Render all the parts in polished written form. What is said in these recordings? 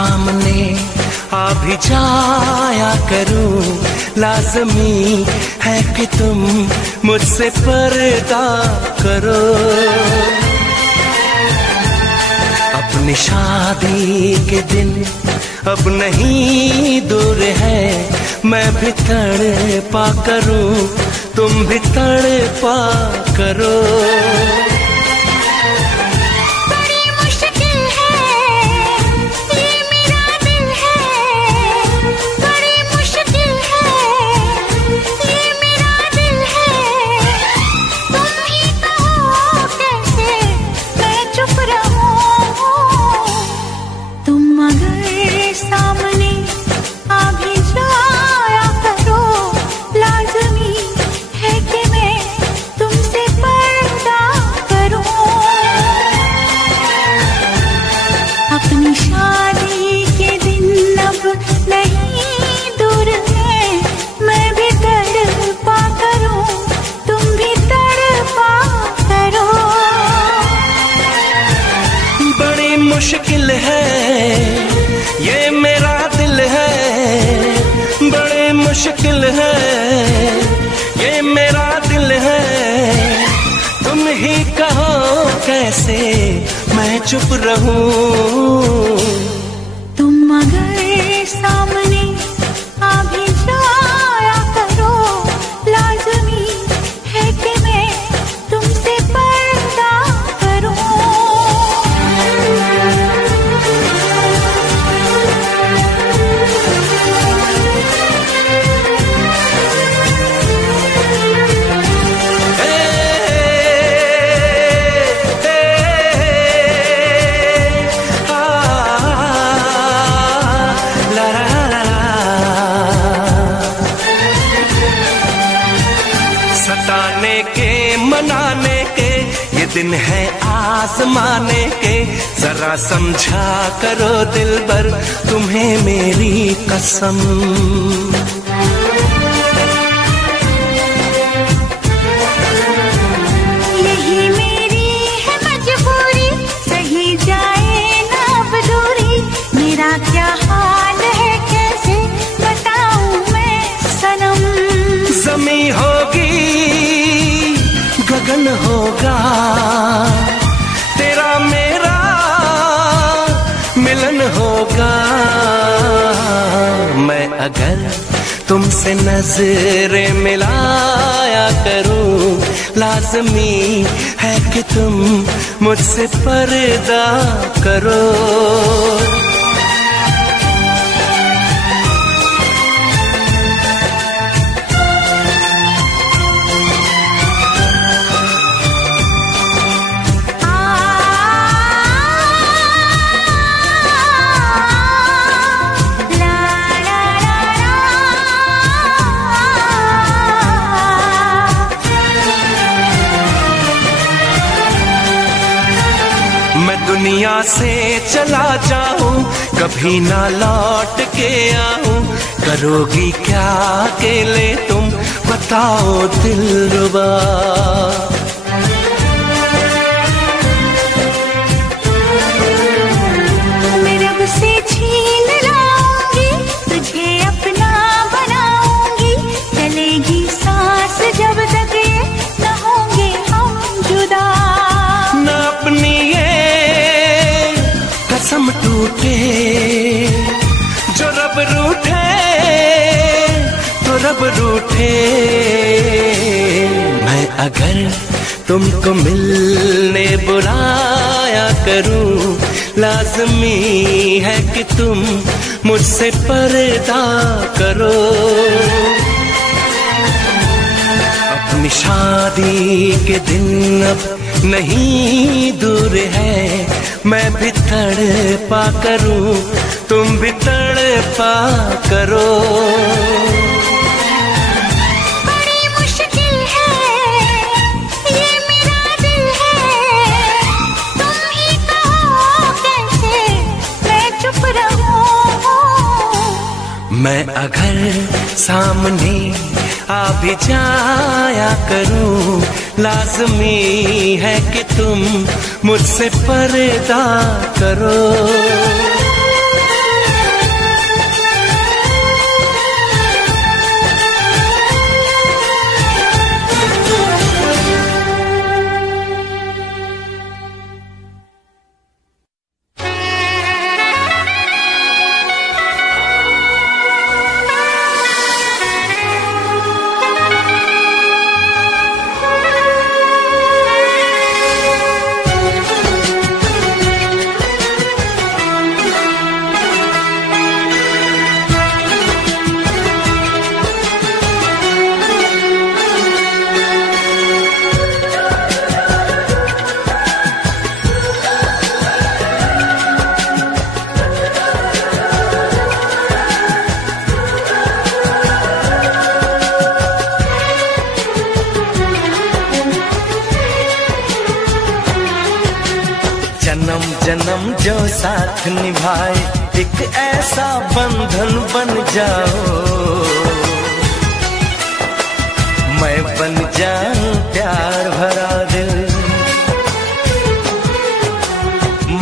सामने आ भी जाया करूं, लाज़मी है कि तुम मुझसे पर्दा करो। अपनी शादी के दिन अब नहीं दूर है, मैं भी तड़पा करूं, तुम भी तड़पा करो। मुश्किल है ये मेरा दिल है, बड़े मुश्किल है ये मेरा दिल है। तुम ही कहो कैसे मैं चुप रहूं। तुम अगर सामने आ भी जाया करो, लाज़मी है कि मैं तुमसे पर्दा करूं। सताने के मनाने के ये दिन है आजमाने के, जरा समझा करो दिलबर तुम्हें मेरी कसम। यही मेरी है मजबूरी, सही जाए ना अब दूरी, मेरा क्या हाल है कैसे बताऊं मैं सनम। ज़मीं होगी गगन होगा, तेरा मेरा मिलन होगा। मैं अगर तुमसे नजरें मिलाया करूं, लाज़मी है कि तुम मुझसे पर्दा करो। मैं दुनिया से चला जाऊं, कभी ना लौट के आऊं, करोगी क्या अकेले तुम बताओ दिलरुबा। मैं रब से छीन लाऊंगी, तुझे अपना बनाऊंगी, चलेगी सांस जब तक ये न होंगे हम जुदा। न अपनी कसम टूटे, जो रब रूठे तो रब रूठे। मैं अगर तुमको मिलने बुलाया करूं, लाज़मी है कि तुम मुझसे पर्दा करो। अपनी शादी के दिन अब नहीं दूर है, मैं भी तड़पा करूं, तुम भी तड़पा करो। बड़ी मुश्किल है ये मेरा दिल है, तुम ही कहो कैसे मैं चुप रहूं। मैं अगर सामने आ भी जाया करूं, लाज़मी है कि तुम मुझसे पर्दा करो। साथ निभाए, एक ऐसा बंधन बन जाओ। मैं बन जाऊं प्यार भरा दिल,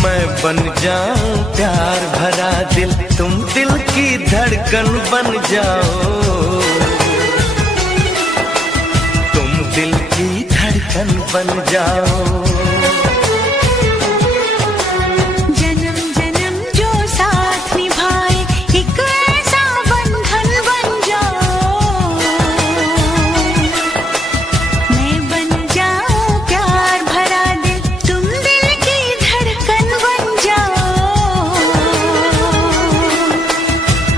मैं बन जाऊं प्यार भरा दिल, तुम दिल की धड़कन बन जाओ। तुम दिल की धड़कन बन जाओ। जन्म जन्म जो साथ निभाए, एक ऐसा बंधन बन जाओ। मैं बन जाऊं प्यार भरा दिल, तुम दिल की धड़कन बन जाओ।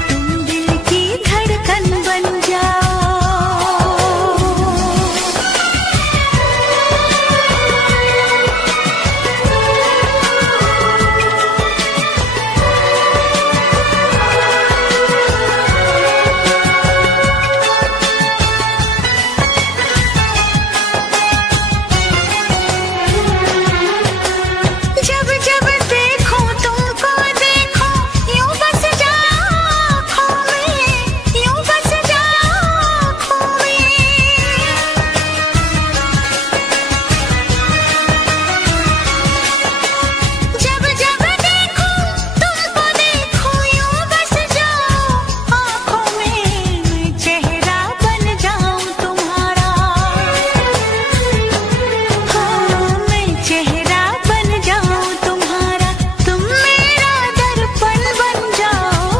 तुम दिल की धड़कन बन जाओ। जब जब देखो तुमको देखो, यूं बस जाओ आँखों में, यूं बस जाओ आँखों में। जब जब देखो तुमको देखो, यूं बस जाओ आँखों में। मैं चेहरा बन जाऊं तुम्हारा, हाँ मैं चेहरा बन जाऊं तुम्हारा, तुम मेरा दर्पण बन जाओ।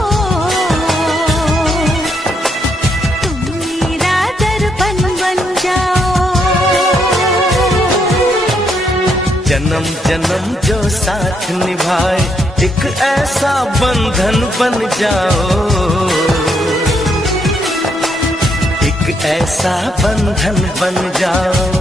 तुम मेरा दर्पण बन जाओ। जन्म जन्म जो साथ निभाए, एक ऐसा बंधन बन जाओ। एक ऐसा बंधन बन जाओ।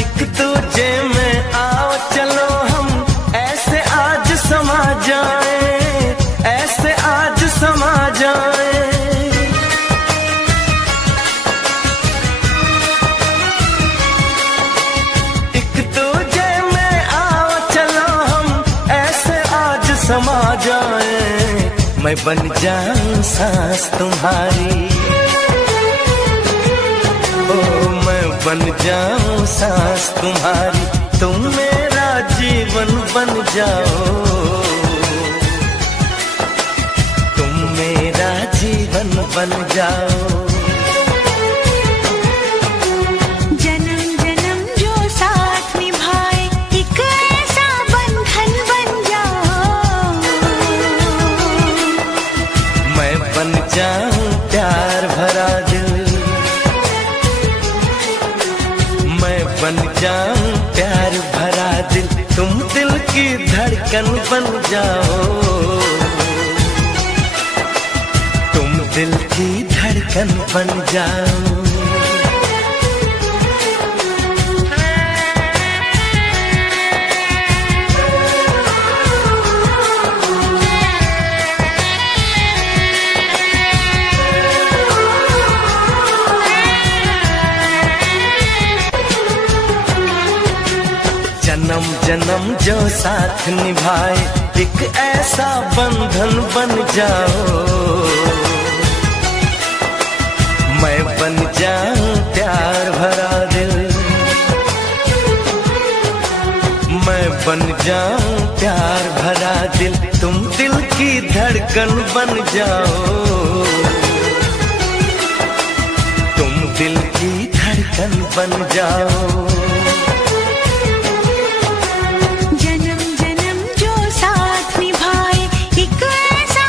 एक दूजे में आओ चलो हम, ऐसे आज समा जाए, ऐसे आज समा जाए। एक दूजे में आओ चलो हम, ऐसे आज समा जाए। मैं बन जाऊं सांस तुम्हारी, ओ मैं बन जाऊं सांस तुम्हारी, तुम मेरा जीवन बन जाओ। तुम मेरा जीवन बन जाओ। जन्म जन्म जो साथ निभाए, एक ऐसा बंधन बन जाओ। मैं बन जाऊं प्यार भरा दिल, मैं बन जाऊं प्यार भरा दिल, तुम दिल की धड़कन बन जाओ। तुम दिल की धड़कन बन जाओ। जन्म जन्म जो साथ निभाए, एक ऐसा बंधन बन जाओ। मैं बन जाऊं प्यार भरा दिल, मैं बन जाऊं प्यार भरा दिल, तुम दिल की धड़कन बन जाओ। तुम दिल की धड़कन बन जाओ। जन्म जन्म जो साथ निभाए, एक ऐसा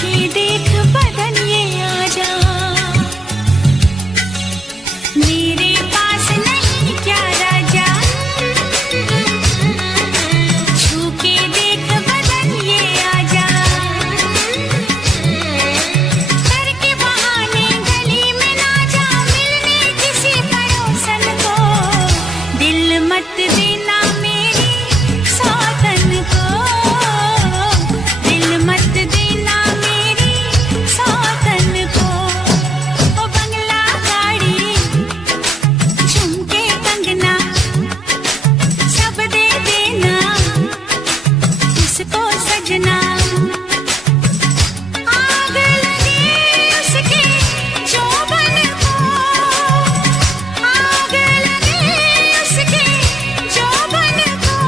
छूके देख बदन ये आजा, मेरे पास नहीं क्या राजा, छूके देख बदन ये आजा, करके बहाने गली में ना जा, मिलने किसी पड़ोसन को, दिल मत देना मेरी सौतन को, दिल मत देना मेरी सौतन को। ओ बंगला गाड़ी झुमके कंगना सब दे देना उसको सजना, आग लगे उसके जोबन को, आग लगे उसके जोबन को,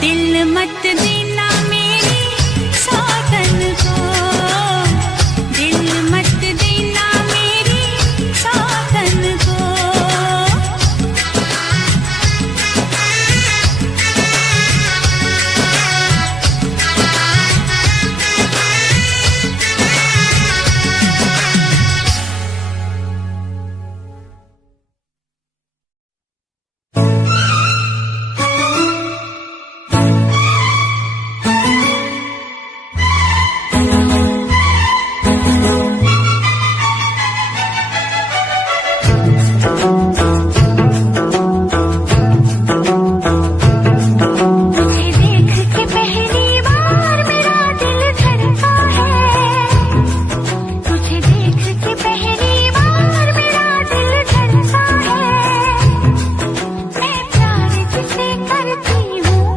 दिल मत देना मेरी सौतन को, दिल मत देना मेरी सौतन को। तुझे देख के पहली बार मेरा दिल धड़का है, तुझे देख के पहली बार मेरा दिल धड़का है, मैं प्यार जिसे करती हूँ,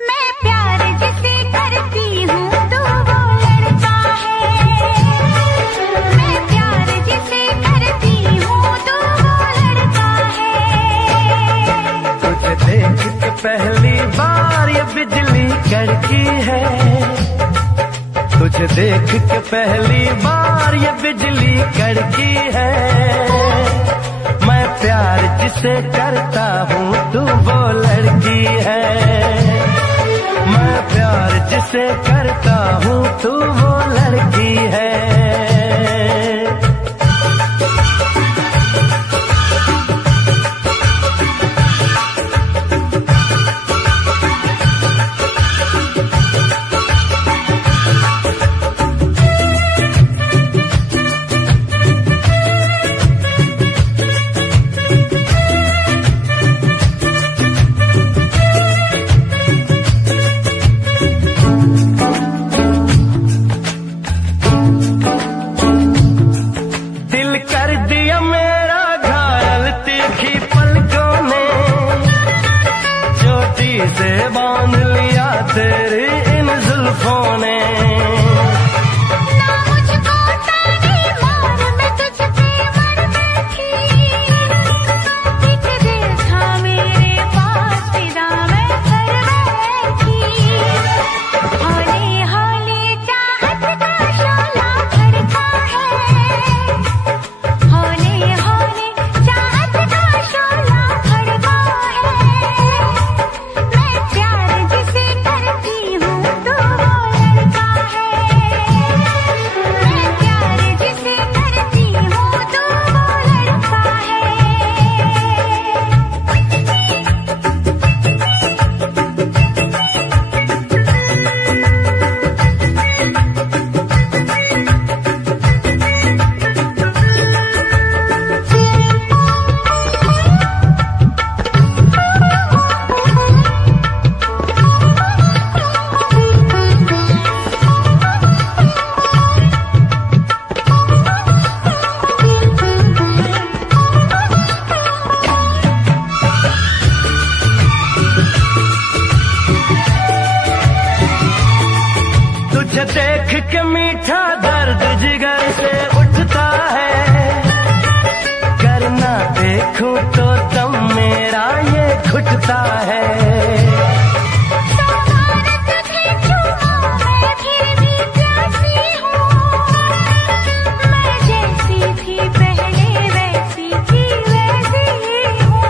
मैं प्यार जिसे करती हूँ तो वो लड़का है, मैं प्यार जिसे करती हूँ तो वो लड़का है। तुझे देख के पहली बार ये बिजली कड़की है, तुझे देख के पहली बार ये बिजली कड़की है, मैं प्यार जिसे करता हूँ तू वो लड़की है, मैं प्यार जिसे करता हूँ तू वो लड़की है। दिल कर दिया मेरा घायल तीखी पलकों ने, चोटी से बांध लिया तेरी इन जुल्फों ने, ना मुझको तेरी मार में तुझ पे मर बैठी, एक दिल था मेरे पास फिदा मैं कर बैठी, हौले हौले चाहत का शोला भड़का है, हौले हौले चाहत का शोला भड़का है, मैं प्यार जिसे करती हूँ तो वो लड़का है, मैं प्यार जिसे करती हूँ तो वो लड़का है। तुझे देख के मीठा दर्द जिगर से उठता है, करना देखूं तो दम मेरा ये घुटता है, तुझे छूऊं मैं फिर भी प्यासी हूँ, मैं जैसी थी पहले वैसी थी वैसी हूँ,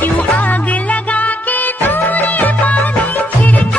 क्यों आग लगा के तूने पानी छिड़का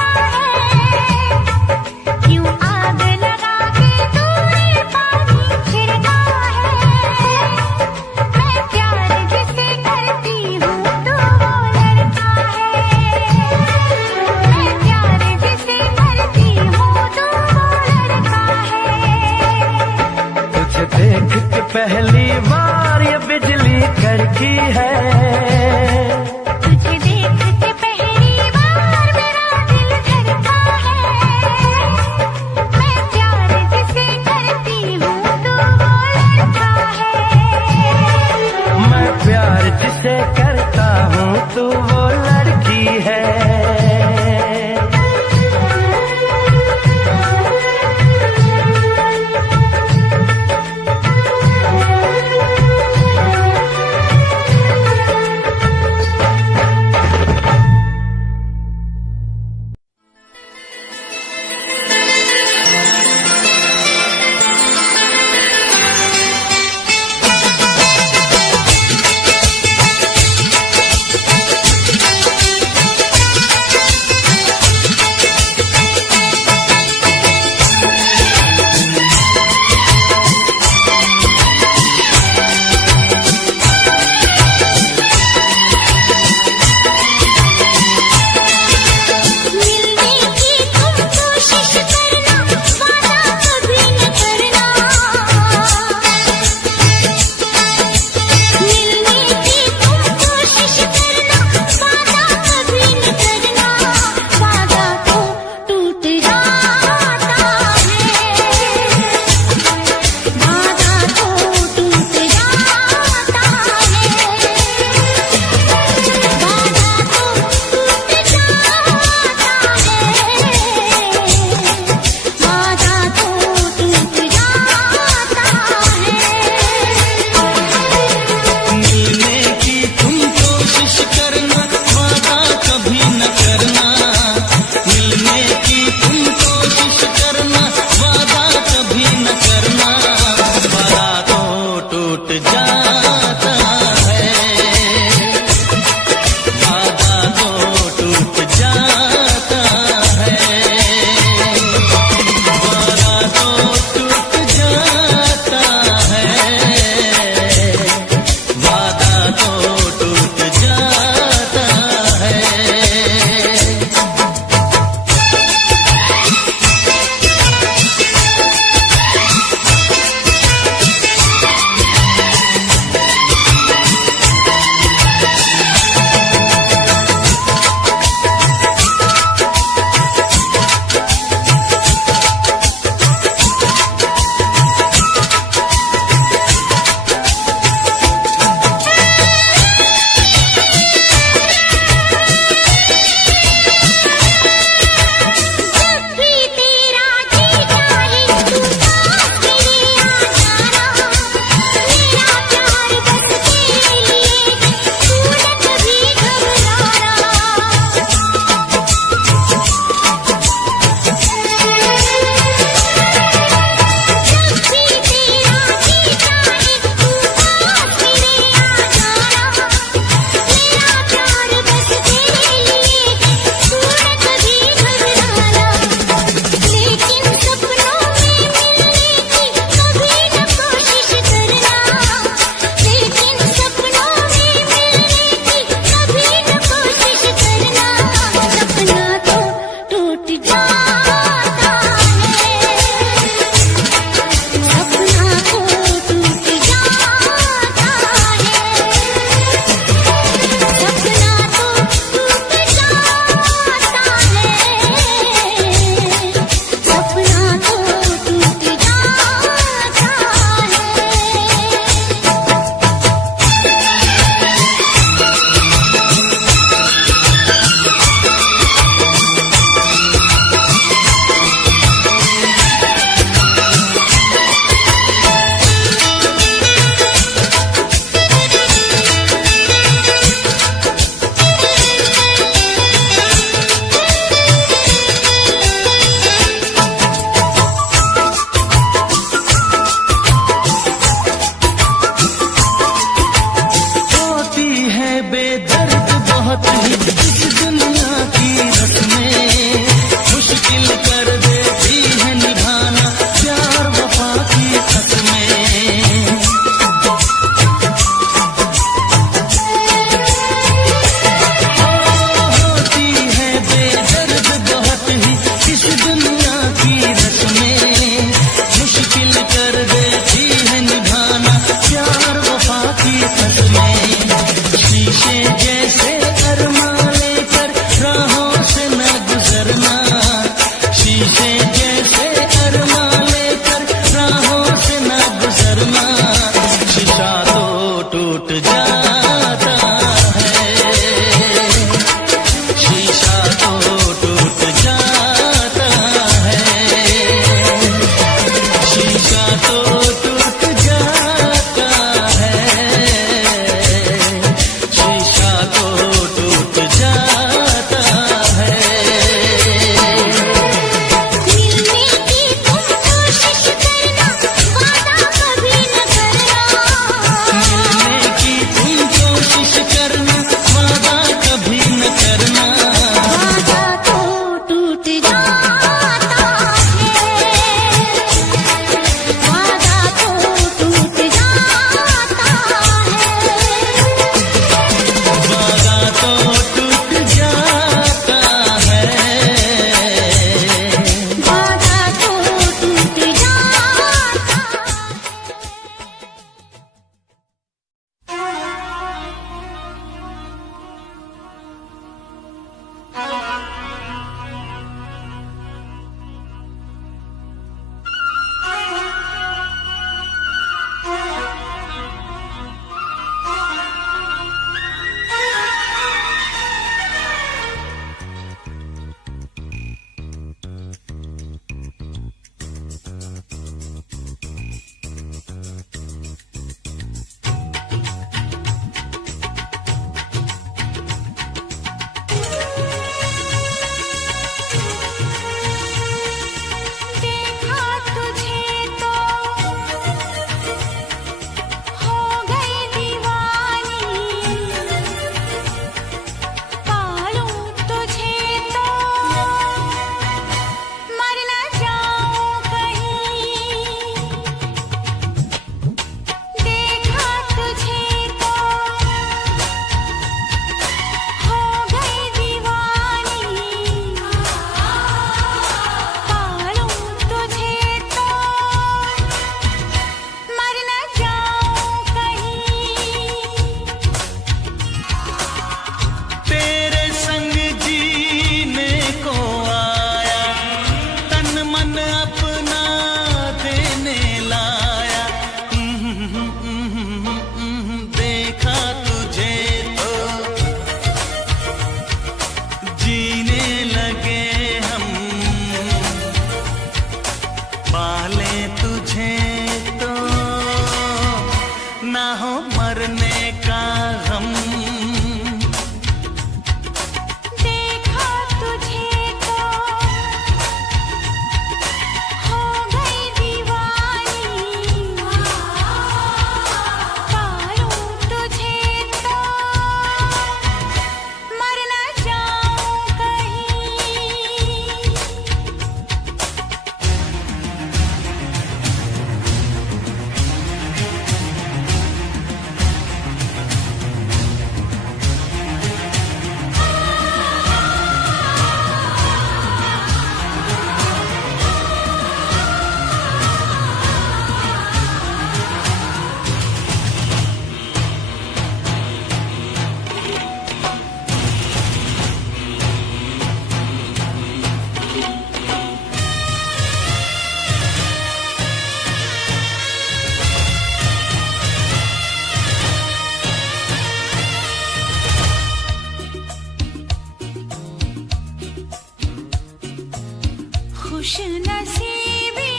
खुश नसीबी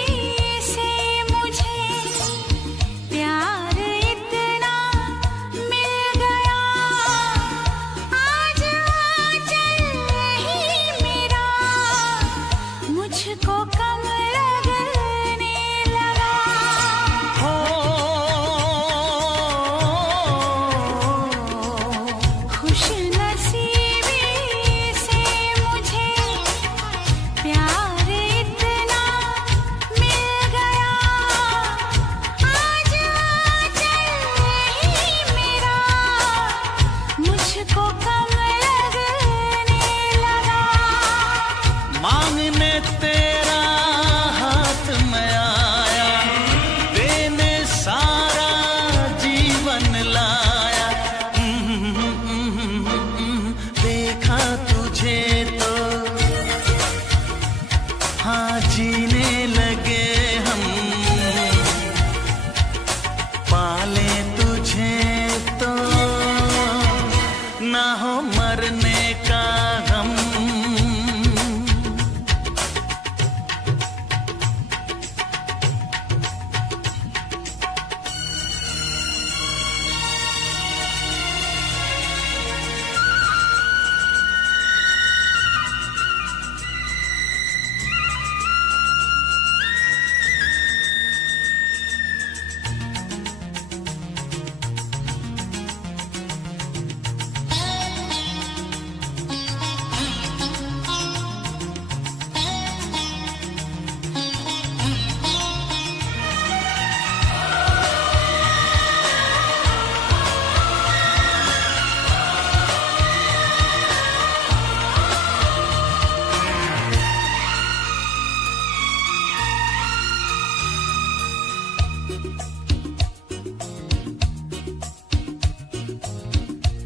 से मुझे प्यार इतना मिल गया, आज आंचल ही मेरा मुझको कम लगने लगा। खुश नसीबी से मुझे प्यार इतना मिल गया, आज आंचल ही मेरा मुझको कम लगने लगा। मांगने तेरा हाथ में आया, देने सारा जीवन लाया। देखा तुझे तो हाँ जीने लगे हम, पाले तुझे तो ना हो मरने का गम।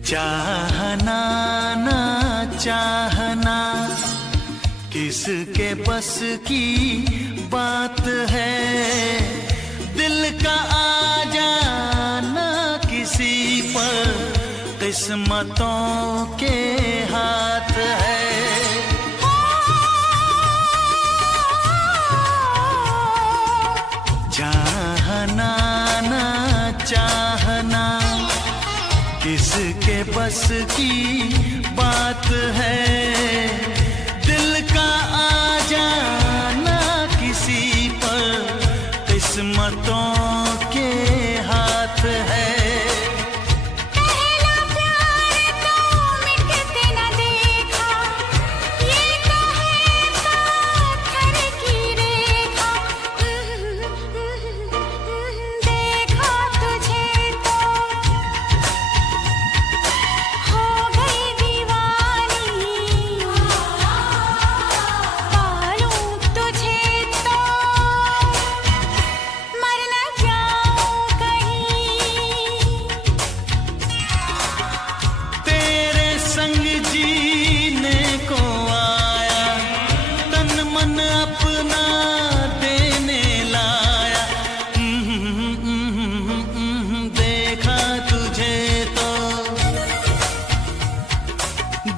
चाहना ना चाहना किसके बस की बात है, दिल का आ जाना किसी पर किस्मतों के हाथ है। चाहना ना चाहना किसके बस की बात है, दिल का आ जाना किसी पर किस्मतों के हाथ है। पहला प्यार तो मिटते न देखा, ये तो है पत्थर की रेखा। देखा तुझे तो हो गई दीवानी, पालूं तुझे तो मर न जाऊं कहीं। तेरे संग जीने को आया, तन मन अपना देने लाया। देखा तुझे तो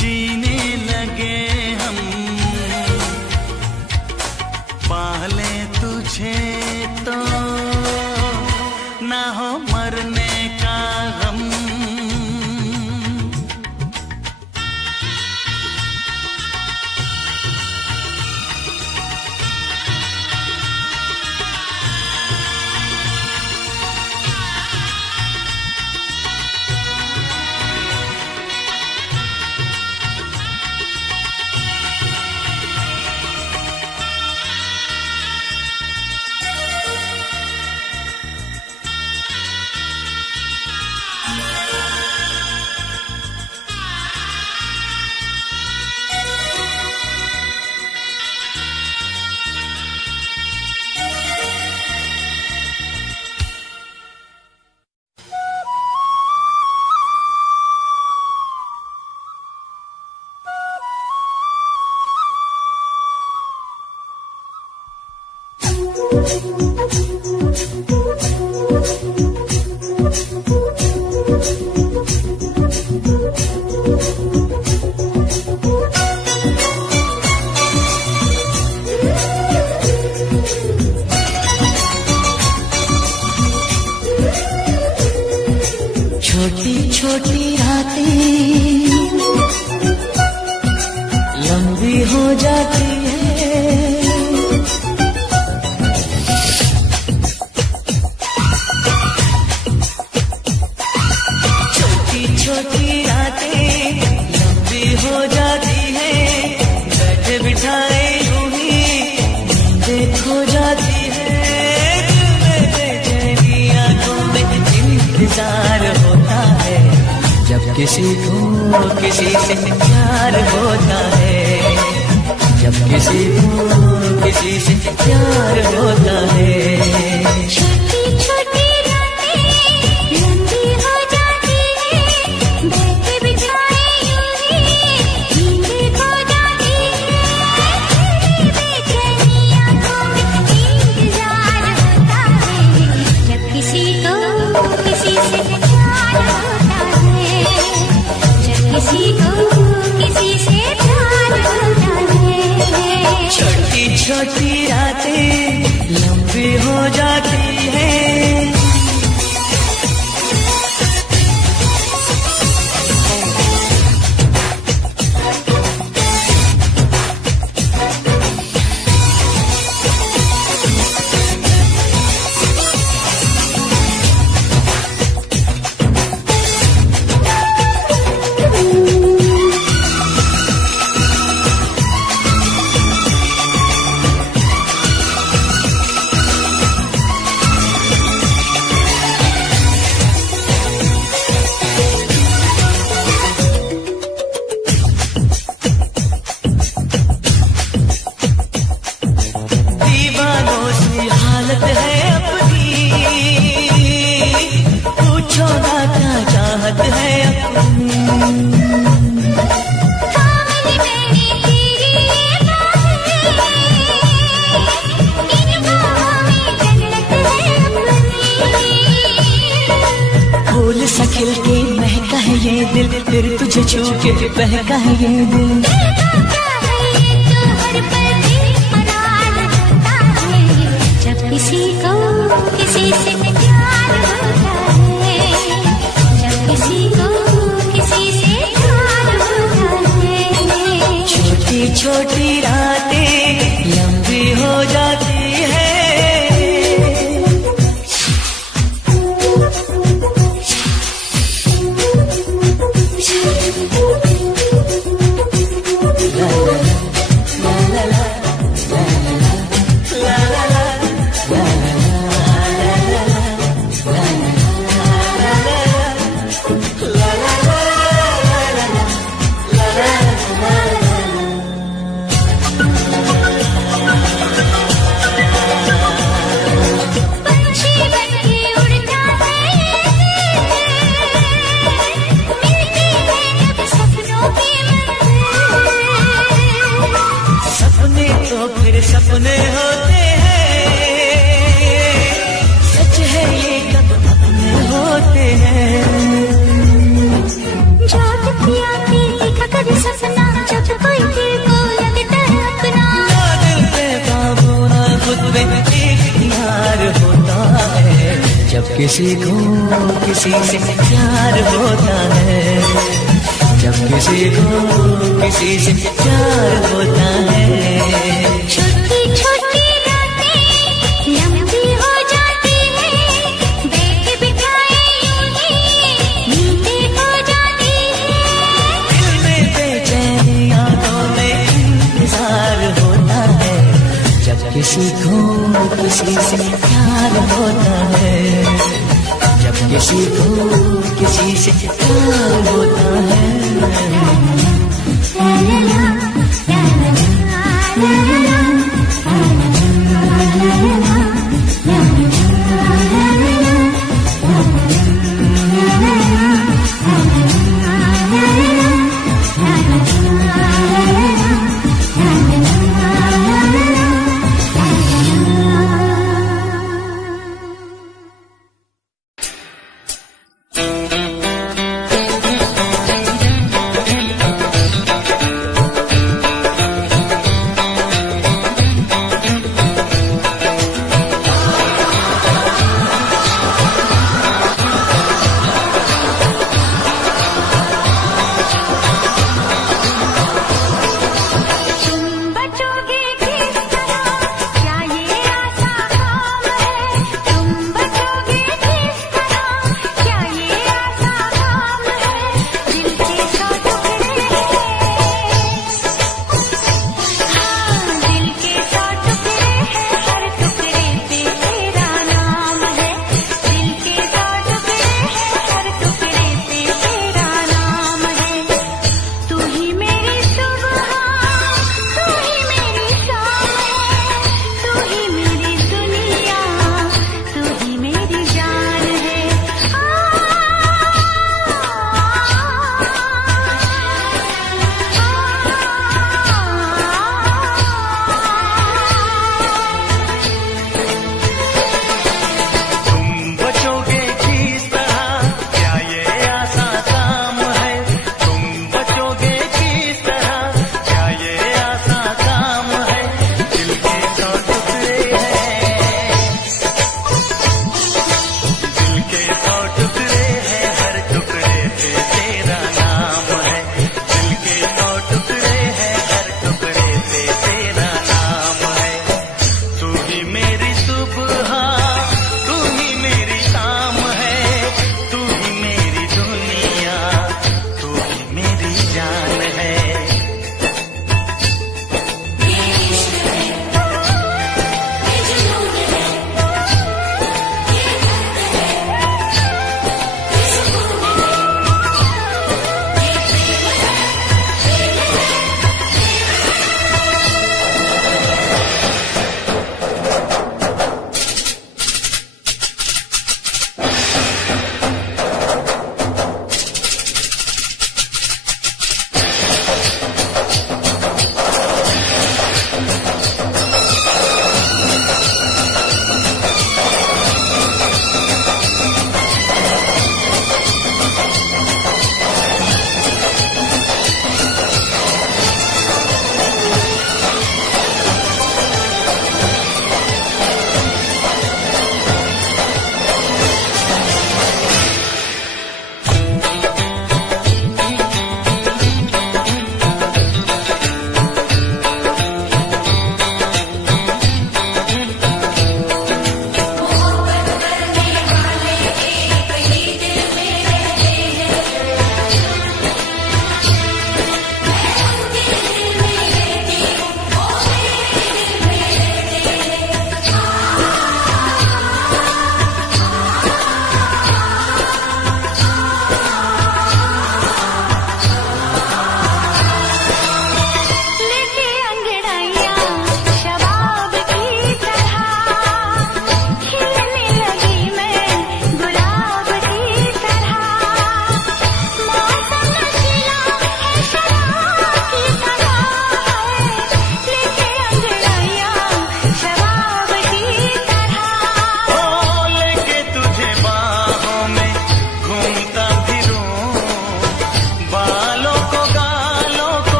जीने लगे हम, पाले तुझे तो ना हो मरने का गम। लंबी हो जाती है। छोटी छोटी रातें लंबी हो जाती है, बैठे बिठाए यूं ही नींदें खो जाती है। दिल में बेचैनी आंखों में इंतजार होता है, जब किसी को किसी से प्यार होता है, जब किसी को किसी से प्यार होता है। छोटी छोटी रातें लंबी हो जाती है, बैठे बिठाए यूं ही नींदें खो जाती है। बेचैनी आंखों में इंतजार होता है, जब किसी को किसी से प्यार होता है, जब किसी को किसी से प्यार होता है। छोटी छोटी रातें लंबी हो जाती है। दीवानों सी हालत है अपनी, पूछो ना क्या चाहत है अपनी। कामिल मेरी तेरी बातें, इन बाहों में जन्नत है अपनी। फूल सा खिल के महका है ये दिल, फिर तुझे छू के बहका है ये दिल। क्या है ये तो हर पल बेकरार होता है, जब किसी को किसी से प्यार होता है, जब किसी को किसी से प्यार होता है। छोटी छोटी रातें लंबी हो जाती है। पंछी बनके उड़ता है मिलती है जब सपनों की मंजिल। सपने तो फिर सपने होते हैं, सच है ये कब अपने होते हैं। जाग पिया के देखा कर सपना, जब कोई दिल को लगता है अपना। ना दिल पे काबू ना खुद पे इख्तियार होता है, जब किसी को किसी से प्यार होता है, जब किसी को किसी से प्यार होता है। छोटी छोटी रातें लंबी हो जाती है, बैठे बिठाए यूं ही नींदें खो जाती है। दिल में बेचैनी आंखों में इंतजार होता है, जब किसी को किसी से प्यार होता है, जब किसी को किसी से प्यार होता है। ला ला ला, ला ला ला, ला ला ला, ला ला ला, ला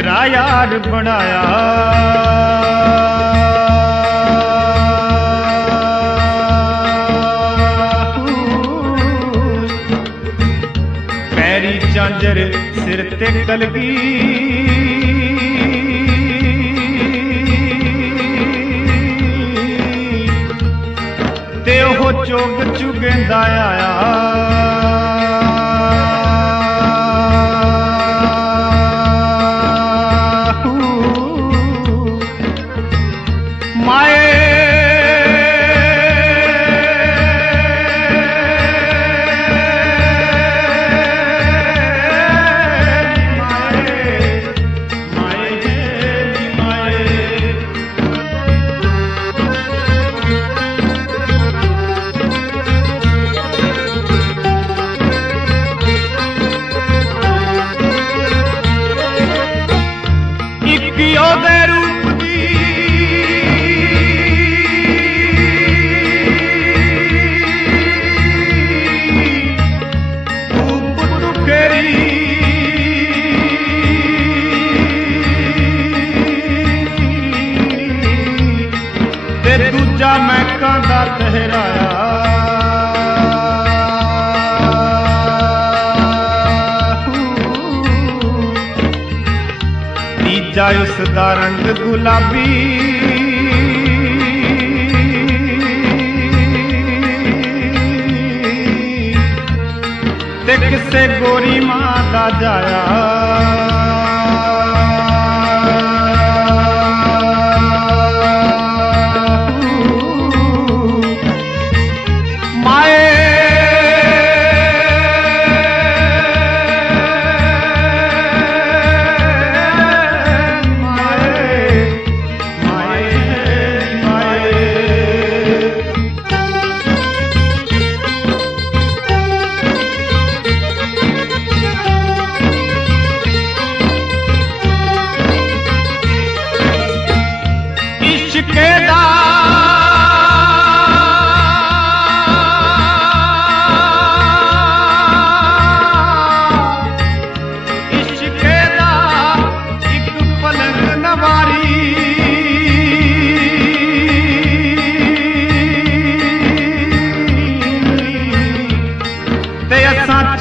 जिगरा यार बनाया। पैरी झांझर सिर ते कलगी, ते ओह चोग चुगेंदा आया। दूजा महका दा तहराया। तीजा उसदा रंग गुलाबी, ते किसे गोरी मां दा जाया।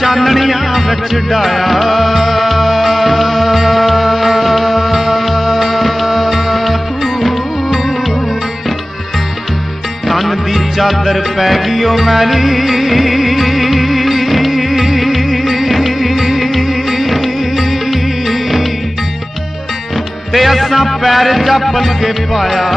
चाननिया विच डाया। तन दी चादर पै गई ओ मैली, ते असां पैर चप्पल के पाया।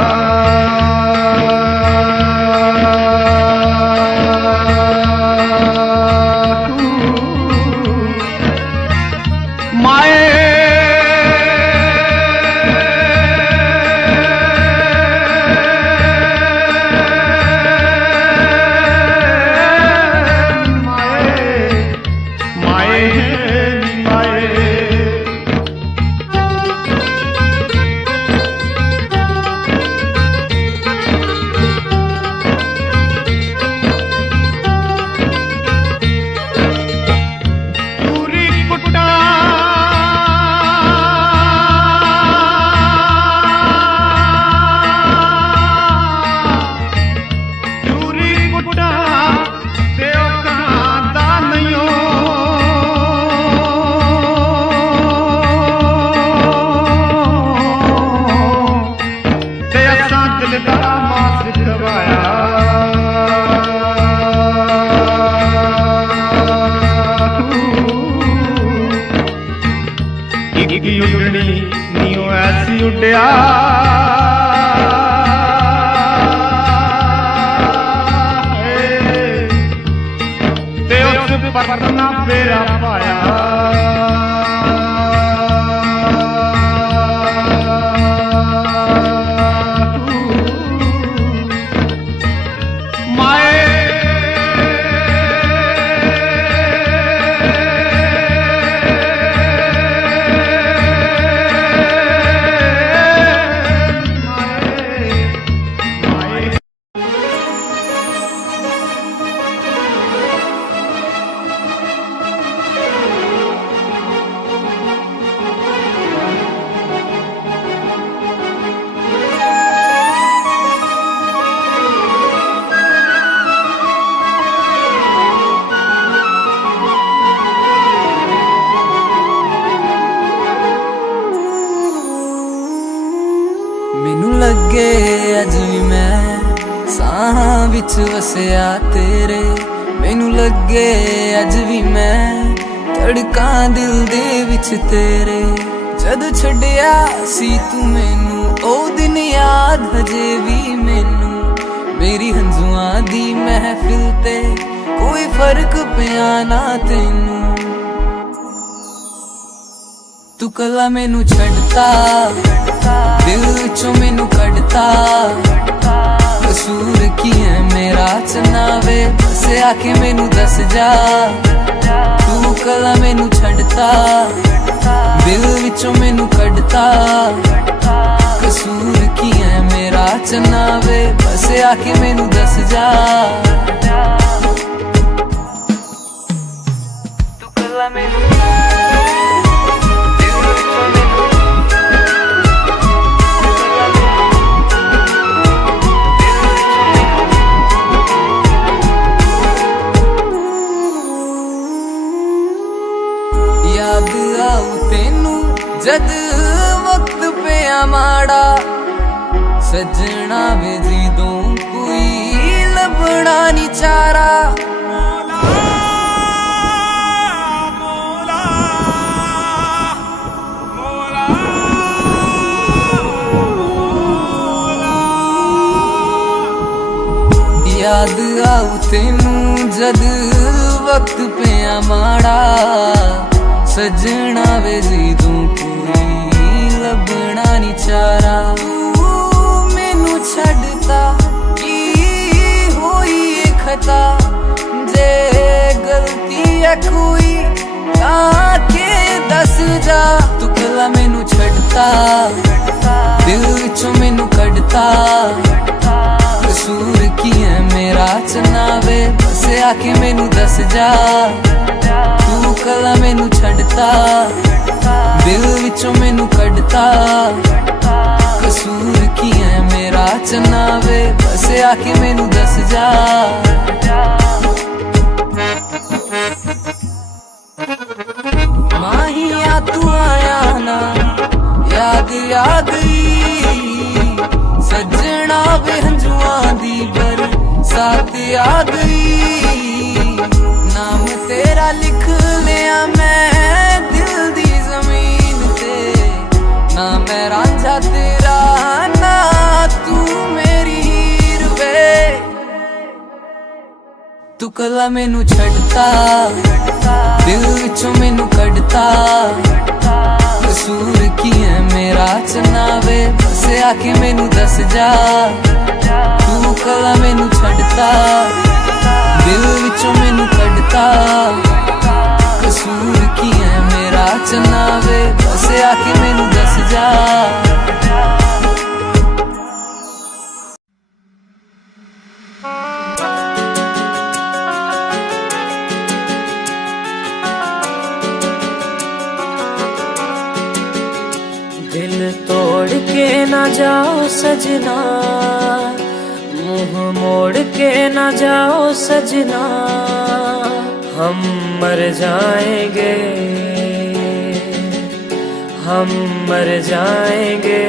उड़नी नीओ ऐसी उड़िया, ते उस पर ना फेरा पाया। लगे अज भी मैं साहां विच वसिया तेरे, मैनू लगे अज भी मैं धड़कां दिल दे विच तेरे। जद छड्डिया सी तू मैनू ओ दिन याद हजे भी मैनू, मेरी हंजुआं दी महफिल ते कोई फर्क पिया ना तैनू। तू कला मैनू छड्डता दिल विचों मैनू कड्डता, कसूर की है मेरा चनावे बस आके मैनू दस जा। तू कला मैनू छड्डता दिल विचों मैनू कड्डता, कसूर की है मेरा चनावे बस आके मैनू दस जा। तू कला मैनू याद आऊ तेनू जद वक्त पे माड़ा, सजना वे जिदों कोई लभना नी चारा। याद आऊ तेनू जद वक्त पे माड़ा, सजना वे जिदों कोई लभना नी चारा। तू मैनू छड्डता की होई खता, जे गलती है कोई आके दस जा। तू कला मैनू छड्डता दिल विचों मैनू कड्डता, कसूर की है मेरा चनावे बस आके मैनू दस जा। तू कला मैनू छड्डता दिल विचों मैनू कड्डता, कसूर की है मेरा चनावे बस आके मैनू दस जा। माहिया तू आया ना याद आ गई, सजना वे हंजुआं दी बरसात आ गई। नाम तेरा लिख लिया मैं दिल दी जमीन ते, ना मैं रांझा तेरा ना तू मेरी हीर वे। तू कला मैनू छड्डता दिल विचों मैनू कड्डता, कसूर की है मेरा चनावे बस आके मैनू दस जा। तू कला मैनू छड्डता दिल विचों मैनू कड्डता, कसूर की है मेरा चनावे बस आके मैनू दस जा। दिल तोड़ के ना जाओ सजना, मुंह मोड़ के ना जाओ सजना, हम मर जाएंगे, हम मर जाएंगे।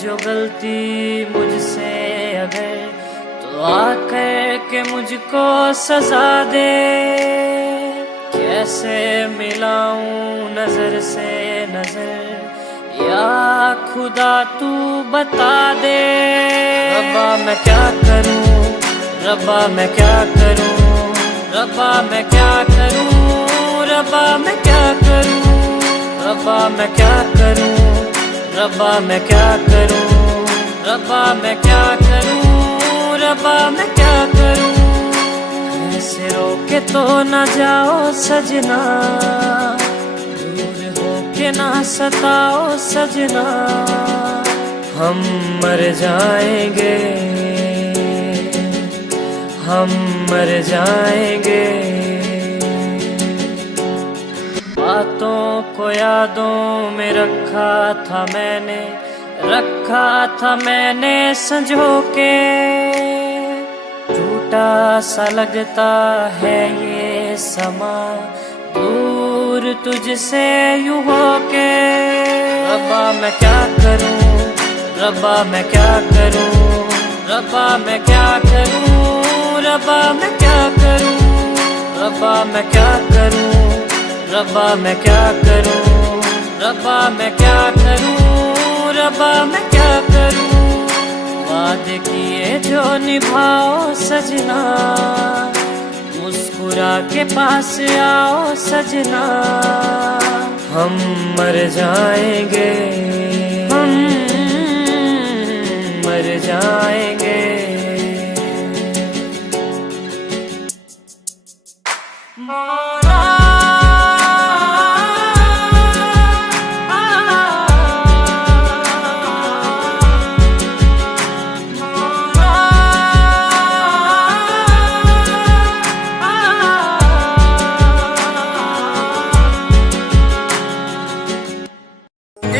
जो गलती मुझसे अगर तो आकर के मुझको सजा दे, कैसे मिलाऊं नजर से नजर या खुदा तू बता दे। रब्बा मैं क्या करूं, रब्बा मैं क्या करूं, रब्बा मैं क्या करूं, रब्बा मैं क्या करूं, रब्बा मैं क्या करूं, रब्बा मैं क्या करूं, रब्बा मैं क्या करूं, रब्बा मैं क्या करूं। ऐसे रोके तो ना जाओ सजना, दूर होके ना सताओ सजना, हम मर जाएंगे। हम मर जाएंगे। बातों को यादों में रखा था मैंने संजो के। झूठा सा लगता है ये समा दूर तुझसे यूं होके। रब्बा मैं क्या करूं, रब्बा मैं क्या करूं, रब्बा मैं क्या करूं, रब्बा मैं क्या करूं, रब्बा मैं क्या करूं, रब्बा मैं क्या करूं, रब्बा मैं क्या करूं, रब्बा मैं क्या करूं। वादे किए जो निभाओ सजना, मुस्कुरा के पास आओ सजना। हम मर जाएंगे, हम मर जाएंगे।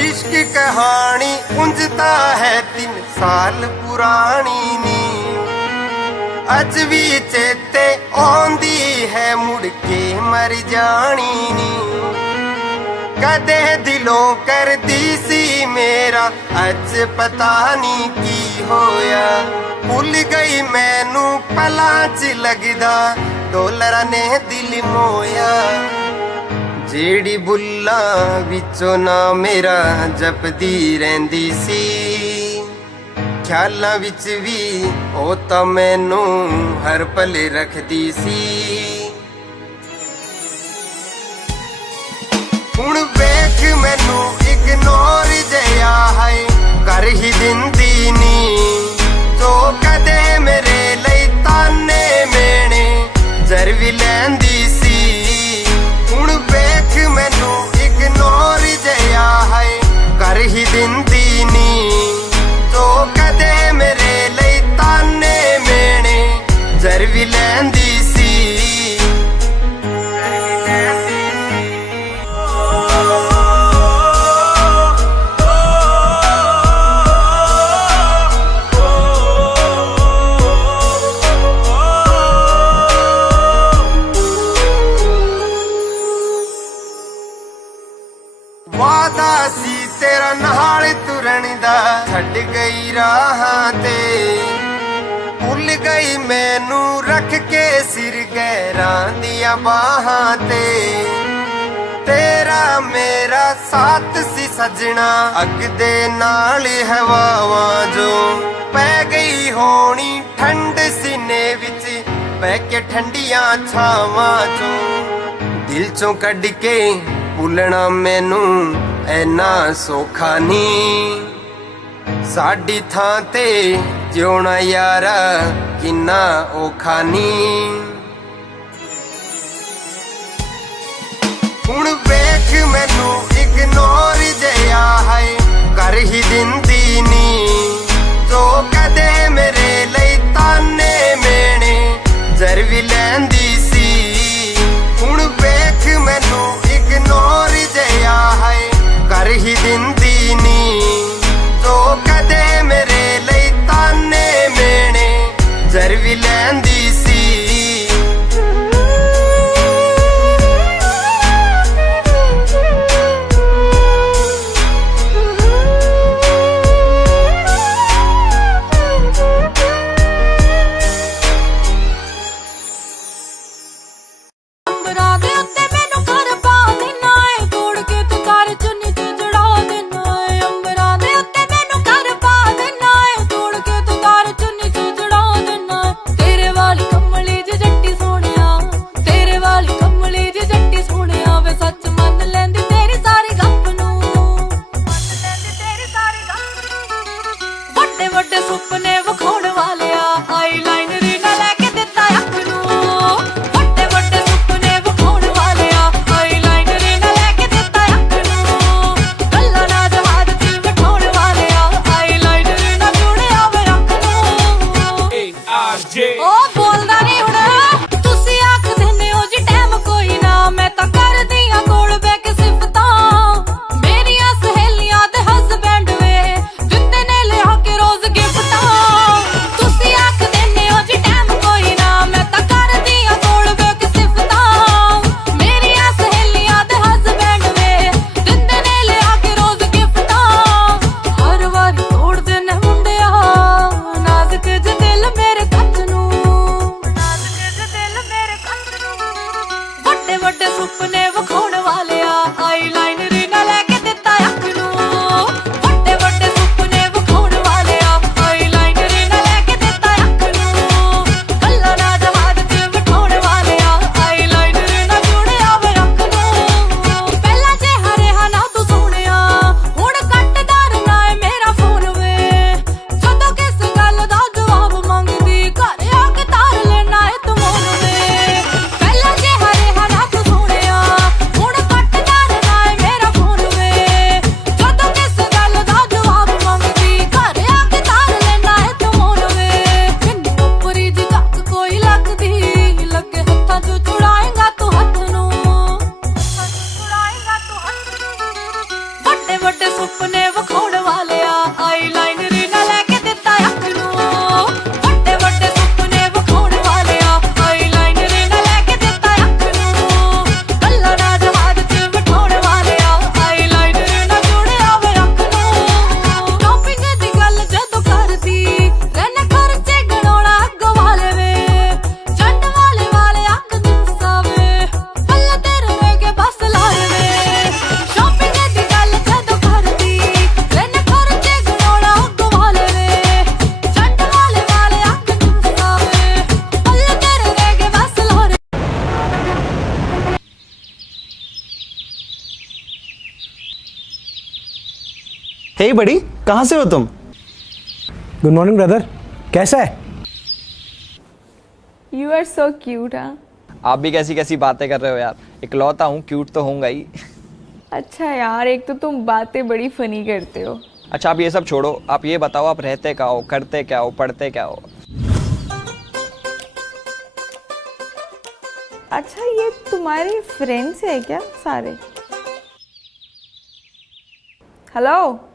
इश्क कहानी उंजता है 3 साल पुरानी नी। अज भी चेते आंदी है मुड़ के मर जानी नी। कदे दिलों कर दी सी मेरा अज पता नहीं की होया। भुल गई मैनू पलां च लगदा डॉलरां ने दिल मोया। जेड़ी बुल्लां विचों ना मेरा जपदी रहिंदी सी। ख्यालां विच भी ओ तां मैनू हर पल रखदी सी। हुण वेख मैनू इग्नोर जया है कर ही दिंदी नी। जो कदे मेरे लई ताने मेने जर भी लैंदी सी। हुण वेख मैनू इग्नोर जया है कर ही दिंदी नी। जो कदे मेरे लई ताने मेने जर भी लैंदी सी। वादा सी तेरा नाल तुरन दा छड्ड गई राहां ते। भुल गई मैनू रख के सिर गैरां दियां बाहां ते। तेरा मेरा साथ सी सजना अग दे नाल हवावां जो। पै गई होनी ठंड सीने विच पै के ठंडियां छावां चों। दिल चों कढ के भुलना मैनू ऐना सौखा नी। साडी थां ते जिउणा यारा किन्ना औखा नी। हुण वेख मैनू इग्नोर जया है कर ही दिंदी नी। जो कदे मेरे लई ताने मेने जर भी लैंदी सी। हुण वेख मैनू इग्नोर जया है कर ही दिंदी नी। जो कदे मेरे लई ताने मेने जर भी लैंदी सी। ओ बोलदा नी दिल मेरे कत नू, बना दे दिल मेरे कत नू। वड्डे वड्डे सुपने विखाउण वाले आईलाइनर ना लेके दिता अख नू, वड्डे वड्डे सुपने विखाउण वाले आईलाइनर ना लेके दिता अख नू। कल्ला ना जहाज च बिठाउण वाले आईलाइनर ना जुड़िया वे अख नू। पहला चेहरे हा ना तू सोहणिया, हुण कट्टदार ना है मेरा फोन वे, जदों किस गल दा जवाब मंगदी घर आके तार लेना है तू मोन वे। पहला चेहरे हा ना तू सोहणिया, हुण कट्टदार ना है मेरा फोन वे, जदों किस गल दा जवाब मंगदी घर आके तार लेना है तू मोन वे। मैनू उपरी दी तक कोई लगदी, लगे हत्थां चों छुड़ाएगा तू हत्थ नू, छुड़ाएगा तू हत्थ नू। वड्डे वड्डे सुपने विखाउण वाले आईलाइनर ना लेके दिता अख नू, वड्डे वड्डे सुपने विखाउण वाले आईलाइनर ना लेके दिता अख नू। कल्ला ना जहाज च बिठाउण वाले आईलाइनर ना जुड़िया वे अख नू। शॉपिंग दी गल जदों करदी रहना खर्चे गणाउणा अग्गों वाले वे, जंड वाले अख दिसा वे, पल्ले तेरे रह के बस लाए वे। शॉपिंग दी गल जदों करदी रहना खर्चे गणाउणा अग्गों वाले वे, जंड वाले अख दिसा वे, पल्ले तेरे रह के बस लाए। हे बड़ी, कहाँ से हो तुम? गुड मॉर्निंग ब्रदर, कैसा है? You are so cute. हाँ आप भी कैसी कैसी बातें कर रहे हो यार, इकलौता हूँ, क्यूट तो होऊंगा ही। अच्छा यार, एक तो तुम बातें बड़ी फनी करते हो। अच्छा आप ये सब छोड़ो, आप ये बताओ आप रहते क्या हो, करते क्या हो, पढ़ते क्या हो? अच्छा ये तुम्हारे फ्रेंड्स है क्या सारे? हेलो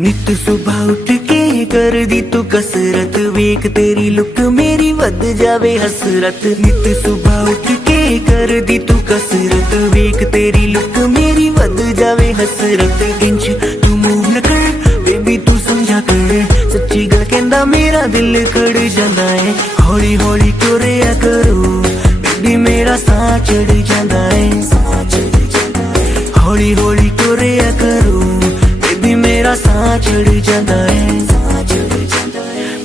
नित सुबह उठ के कर दी तू कसरत, वेख तेरी लुक मेरी वध जावे हसरत। नित सुबह उठ के कर दी तू कसरत, वेख तेरी लुक मेरी वध जावे हसरत। इंच तू मूव न कर बेबी तू समझा कर, सच्ची गल कहंदा मेरा दिल कड़ जांदा है। हौली हौली क्यों रिया करो बेबी मेरा साह चढ़ जांदा है। हौली हौली क्यों रिया करो बेबी मेरा साह चढ़ जांदा है।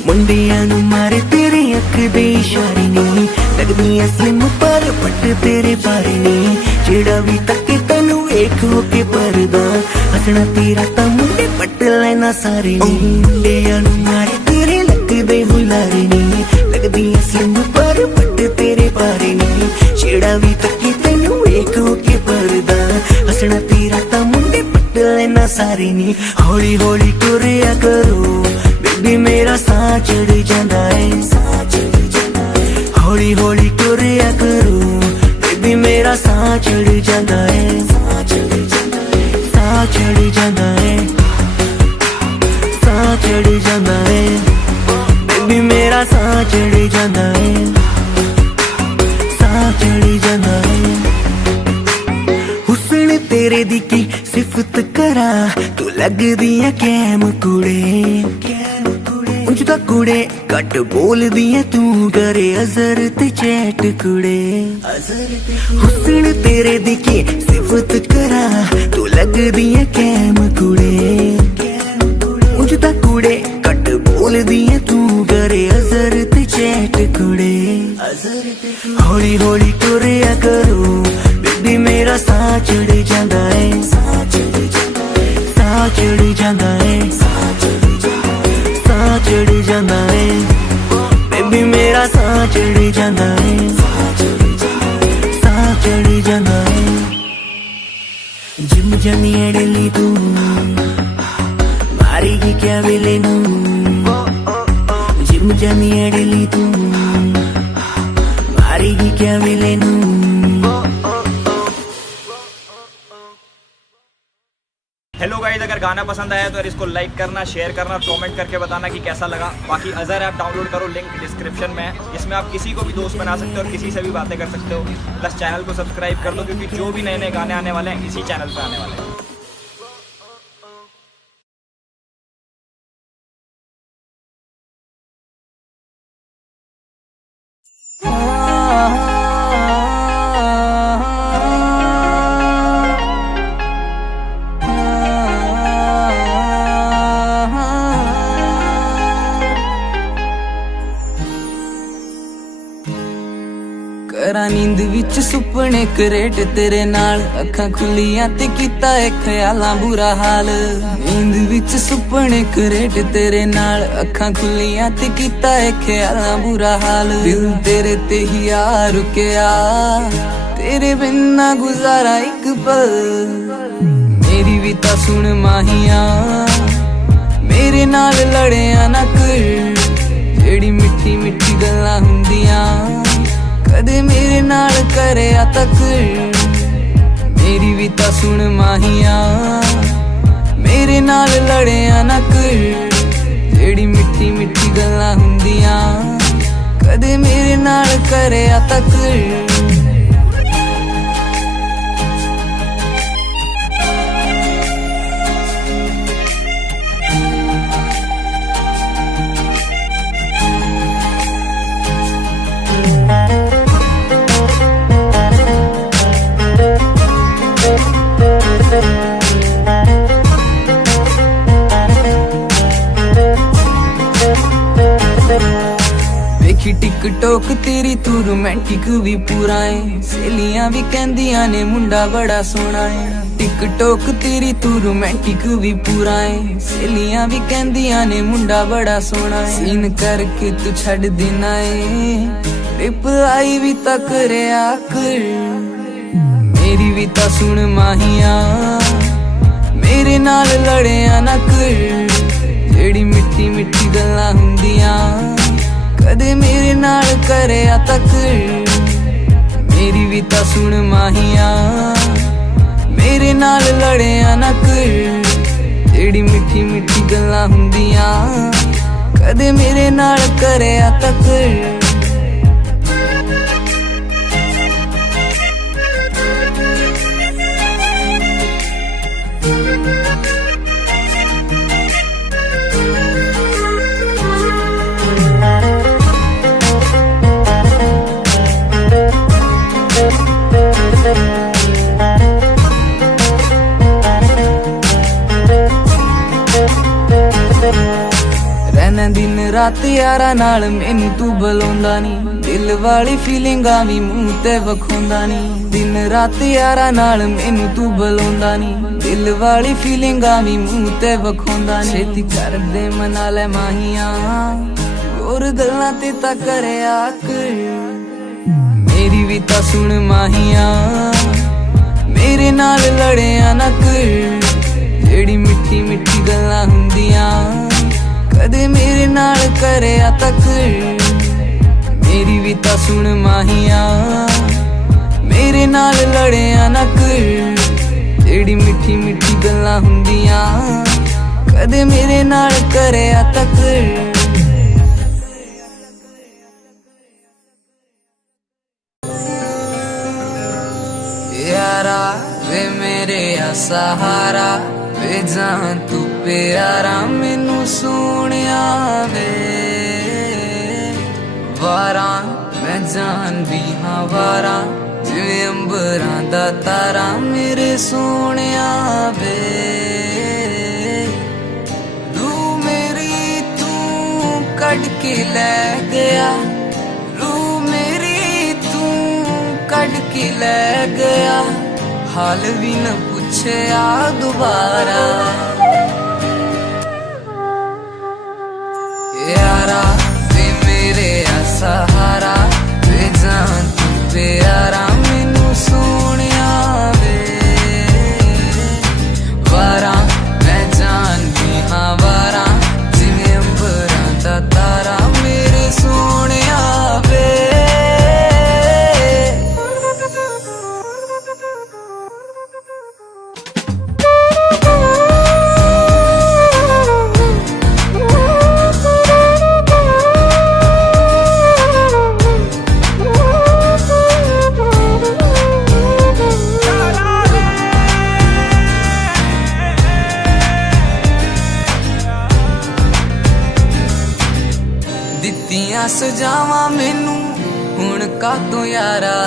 मुंडियां नू मारे तेरे अख दे इशारे नी, लगदी स्लिम पर पट तेरे बारे नी। जेड़ा भी तके तैनू वेख हो के परदा, हसना तेरा तां मुंडे पट लेना सारे नी। मुंडियां नू मारे तेरे लगदे हुलारे नी, लगदी स्लिम पर पट तेरे बारे नी। जेड़ा भी तके तैनू वेख हो के परदा, हसना तेरा तां मुंडे पट लेना सारे नी। हौली हौली क्यों रिया करो बेबी मेरा साह चढ़ जांदा है। हौली हौली क्यों रिया करो बेबी मेरा साह चढ़ जांदा है। साह चढ़ जांदा है, साह चढ़ जांदा है, बेबी मेरा साह चढ़ जांदा है। साह चढ़ जांदा है। हुस्न तेरे दी की सिफत करा, तू लगदी है कैम कुड़े। उंज दा कुड़े घट बोलदी है तू, करे अजर ते चैट कुड़े। हुस्न तेरे दी की सिफत करा, तू लगदी है कैम कुड़े। उंज दा कुड़े घट बोलदी है तू, करे अजर ते चैट कुड़े। हौली हौली क्यों रिया करो बेबी मेरा साह चढ़ जांदा है। साह चढ़ जांदा है, साह चढ़ जांदा है, बेबी मेरा साह चढ़ जांदा है। साह चढ़ जांदा है। जिम जानी एडली तू मारेगी क्या वेले नू, जिम जानी एडली तू मारेगी क्या वेले नू। हेलो गाइस, अगर अगर गाना पसंद आया तो यार इसको लाइक करना, शेयर करना और कमेंट करके बताना कि कैसा लगा। बाकी अज़र ऐप डाउनलोड करो, लिंक डिस्क्रिप्शन में है। इसमें आप किसी को भी दोस्त बना सकते हो और किसी से भी बातें कर सकते हो। प्लस चैनल को सब्सक्राइब कर लो, क्योंकि जो भी नए नए गाने आने वाले हैं इसी चैनल पर आने वाले हैं। करा नींद विच सुपने करेट तेरे नाल, अखां खुलियां ते कीता है ख्यालां बुरा हाल। नींद विच सुपने करेट तेरे नाल, अखां खुलियां ते कीता है ख्यालां बुरा हाल। दिल तेरे ते ही आ रुकिया, तेरे बिन ना गुजारा एक पल। मेरी भी तां सुन माहिया, मेरे नाल लड़िया ना कर। जेड़ी मिठी मिठी गल्लां हुंदियां कदे मेरे नाल करया तक। मेरी भी तां सुन माहिया, मेरे नाल लड़िया ना कर। जेड़ी मिठी मिठी गल्लां हुंदियां कदे मेरे नाल करया तक। देखी टिकटॉक तेरी तू रोमांटिक भी पूरा है। सहेलियां भी कहंदियां ने मुंडा बड़ा सोहना है। टिकटॉक तेरी तू रोमांटिक भी पूरा है। सहेलियां भी कहंदियां ने मुंडा बड़ा सोहना है। सीन करके तू छड़ देना है, रिप्लाई भी ता करया कर। मेरी भी ता सुन माहिया, मेरे नाल लड़िया ना कर। जेड़ी मिठी मिठी गल्लां हुंदियां कदे मेरे नाल करया तक। मेरी भी ता सुन माहिया, मेरे नाल लड़िया ना कर। जेड़ी मिठी मिठी गल्लां हुंदियां कदे मेरे नाल करया तक। रहना दिन रात यारा नाल मैनू तू बुलाउंदा नी। दिल वाली फीलिंगां भी मूंह ते वखाउंदा नी। दिन रात यारा नाल मैनू तू बुलाउंदा नी। दिल वाली फीलिंगां भी मूंह ते वखाउंदा नी। छेती कर दे मना ले माहिया, और गल्लां ते ता करया कर। मेरी भी ता सुन माहिया, मेरे नाल लड़िया ना कर। जेड़ी मिठी मिठी गल्लां हुंदियां कदे मेरे नाल करया तक। मेरी भी ता सुन माहिया, मेरे नाल लड़िया ना कर। जेड़ी मिठी मिठी गल्लां हुंदियां कदे मेरे नाल करया तक। यारा वे मेरे सहारा, वे जान तू प्यारा मैनू सोहणिया वे। वारा मैं जान भी हाँ वारा, जिवें अंबरां दा तारा मेरे सोहणिया वे। रूह मेरी तू कढ के लै गया, रूह मेरी तू कढ के लै गया। हाल भी न पूछया दोबारा। यारा वे मेरे सहारा, वे जान तू प्यारा मैनू सोहणिया वे। वारा मैं जान भी हाँ वारा, जिवें अंबरां दा तारा मेरे सोहणिया वे। दस जावा मैनू हुण कातों यारा,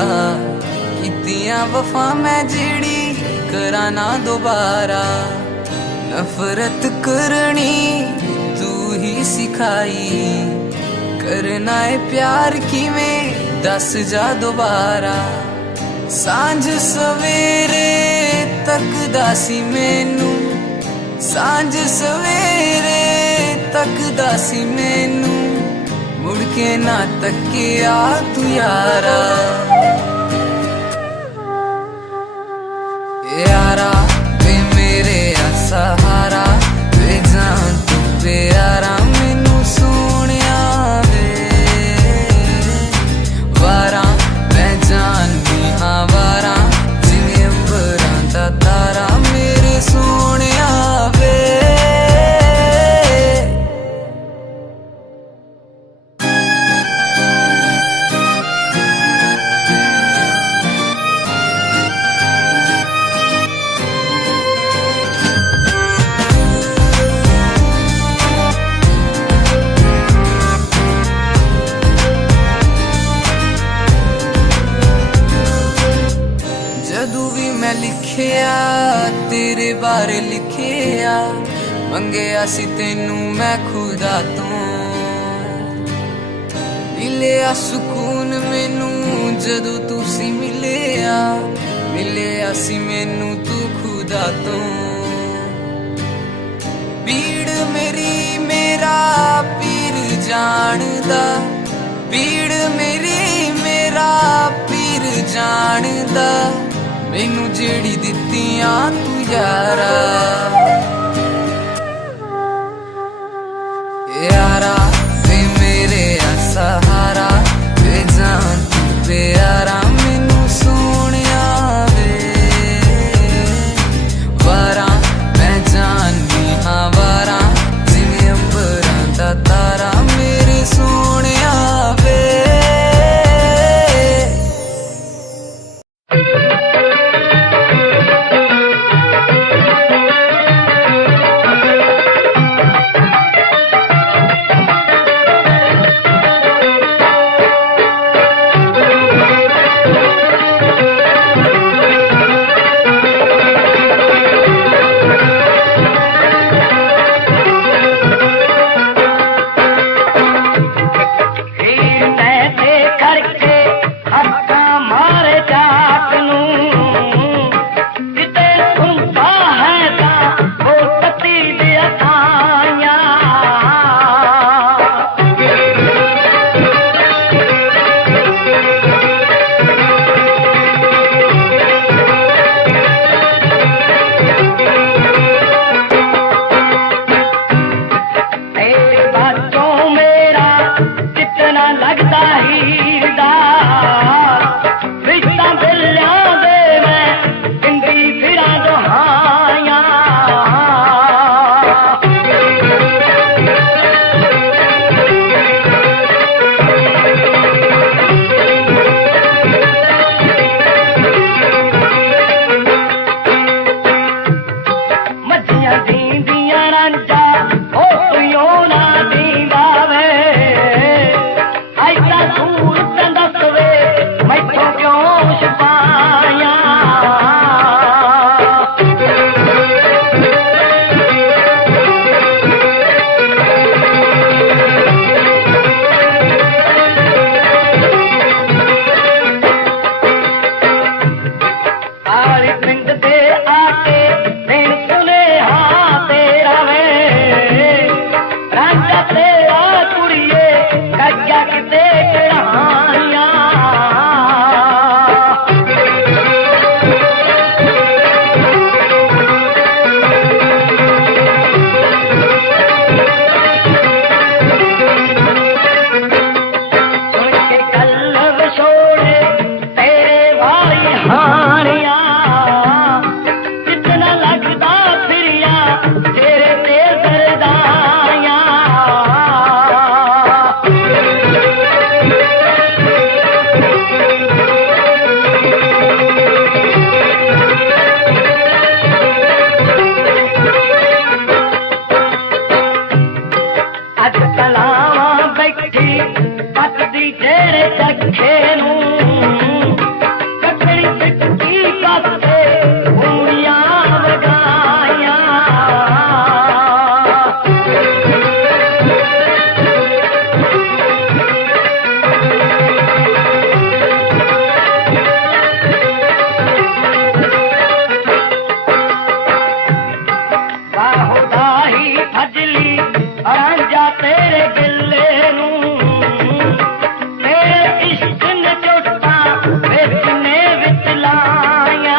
कीतियां वफा मैं जेड़ी करा ना दोबारा। नफरत करनी तू ही सिखाई, करना है प्यार किवें दस जा दोबारा। सांझ सवेरे तकदा सी मैनू, सांझ सवेरे तकदा सी मैनू, मुड़ के ना तकिया तू यारा। यारा वे मेरे सहारा, वे जान तू प्यारा मैनू सोनिया वे। वारा मैं जाननी हाँ वारा, जिवें अंबरां दा तारा मेरे सोनिया वे। जदू भी मैं लिखिया तेरे बारे लिखिया, मंगया सी तेनू मैं खुदा तो। मिलिया सुकून मैनू जदू तू सी मिलिया, मिलिया सी मैनू तू खुदा तो। पीड़ मेरी मेरा पीर जानदा, पीड़ मेरी मेरा पीर जानदा, मैनू जेड़ी दित्तियां तू यारा। यारा वे मेरे सहारा, वे जान तू प्यारा मैनू सोनिया वे। वारा मैं जाननी हाँ वारा, जिवें अंबरां दा तारा मेरे सोनिया वे। तेरे चखे नू ककड़ी पिटकी कासे पूरियां वगाइया बाहुदाही फजली रांझा तेरे गिले नू तेरे इश्क ने चोटा बेचने विच लाया